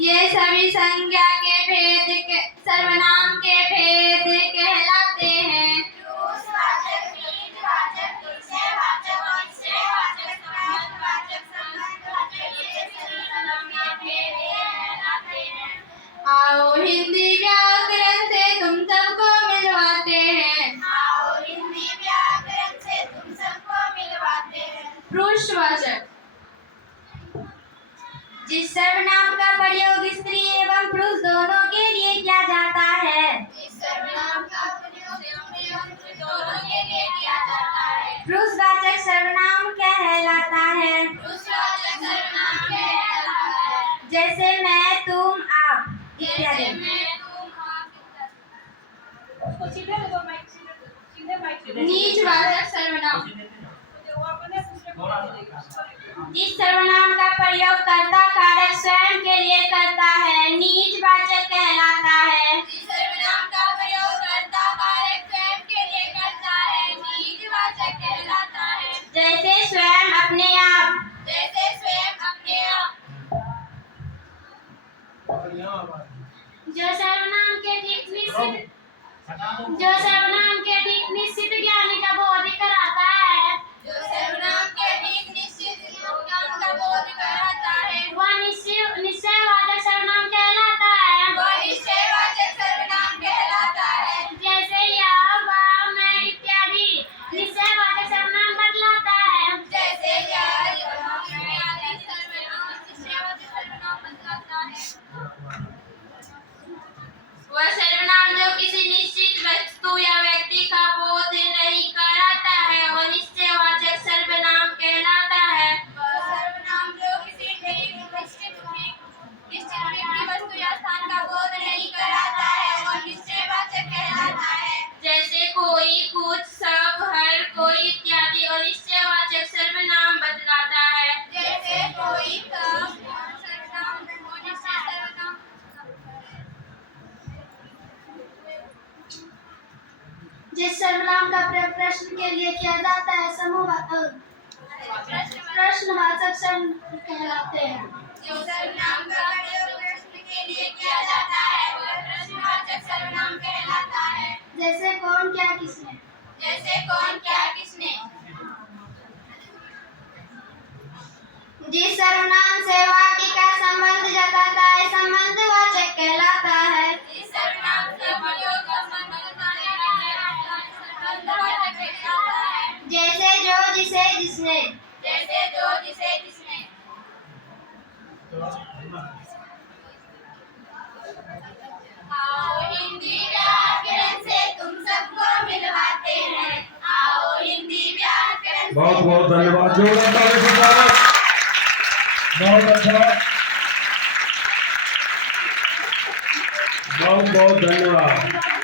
ये सभी संज्ञा के भेद सर्वनाम के भेद कहलाते हैं। पुरुषवाचक, नीचवाचक, तुल्यवाचक, निश्चयवाचक, संबंधवाचक, संबंधवाचक ये सभी सर्वनाम के भेद कहलाते हैं। आओ हिंदी व्याकरण से तुम सबको मिलवाते हैं। आओ हिंदी व्याकरण से तुम सबको मिलवाते हैं। पुरुषवाचक, जिस सर्वनाम का प्रयोग स्त्री एवं पुरुष दोनों के लिए किया जाता है। जिस सर्वनाम का प्रयोग स्त्री एवं पुरुष दोनों के लिए किया जाता है। पुरुषवाचक सर्वनाम कहलाता है। पुरुषवाचक सर्वनाम कहलाता है। जैसे मैं, तुम, आप जैसे इत्यादि। मैं, तुम, आप इत्यादि। नीचवाचक सर्वनाम, जिस सर्वनाम का प्रयोग कर्ता कारक स्वयं के लिए करता है, नीचवाचक कहलाता है। जिस सर्वनाम का प्रयोग कर्ता कारक स्वयं के लिए करता है, नीचवाचक कहलाता है। जैसे स्वयं, अपने आप। जैसे स्वयं, अपने आप। जो सर्वनाम के ठीक निश्चित ज्ञानी का बोध कराता है। जो सर्वनाम के ठीक निश्चित ज्ञान का बोध कराता है। वह निश्चयवाचक सर्वनाम कहलाता है। वह निश्चयवाचक सर्वनाम कहलाता है। जैसे यह, वह, मैं इत्यादि निश्चयवाचक सर्वनाम बतलाता है। जैसे यह, मैं आदि सर्वनाम निश्चयवाचक सर्वनाम बतलाता है। वह सर्वनाम जो किसी निश्चित वस्तु या व्यक्ति का बोध नहीं कराता है, वह निश्चयवाचक सर्वनाम कहलाता है। वह सर्वनाम जो किसी निश्चित व्यक्ति, वस्तु या स्थान का बोध नहीं कराता है, वह निश्चयवाचक कहलाता है। जैसे कोई, कुछ, सब, हर, कोई इत्यादि अनिश्चयवाचक सर्वनाम बतलाता है। जैसे कोई, सब, सर्वनाम, निश्चय सर्वनाम। जिस सर्वनाम का प्रयोग प्रश्न के लिए किया जाता है, प्रश्नवाचक सर्वनाम कहलाते हैं। जो सर्वनाम का प्रयोग प्रश्न के लिए किया जाता है, वह प्रश्नवाचक सर्वनाम कहलाता है। जैसे कौन, क्या, किसने। जैसे कौन, क्या, किसने। जिस सर्वनाम से वाक्य का संबंध जताता है, संबंधवाचक कहलाता है। जिस सर्वनाम से प्रयोग का संबंध जताता है, संबंधवाचक कहलाता है। जैसे जो, जिसे, जिसने। जैसे जो, जिसे, जिसने। आओ हिंदी व्याकरण से तुम सबको मिलवाते हैं। आओ हिंदी व्याकरण। बहुत बहुत धन्यवाद। जोरदार ताली से स्वागत। बहुत अच्छा, बहुत बहुत धन्यवाद।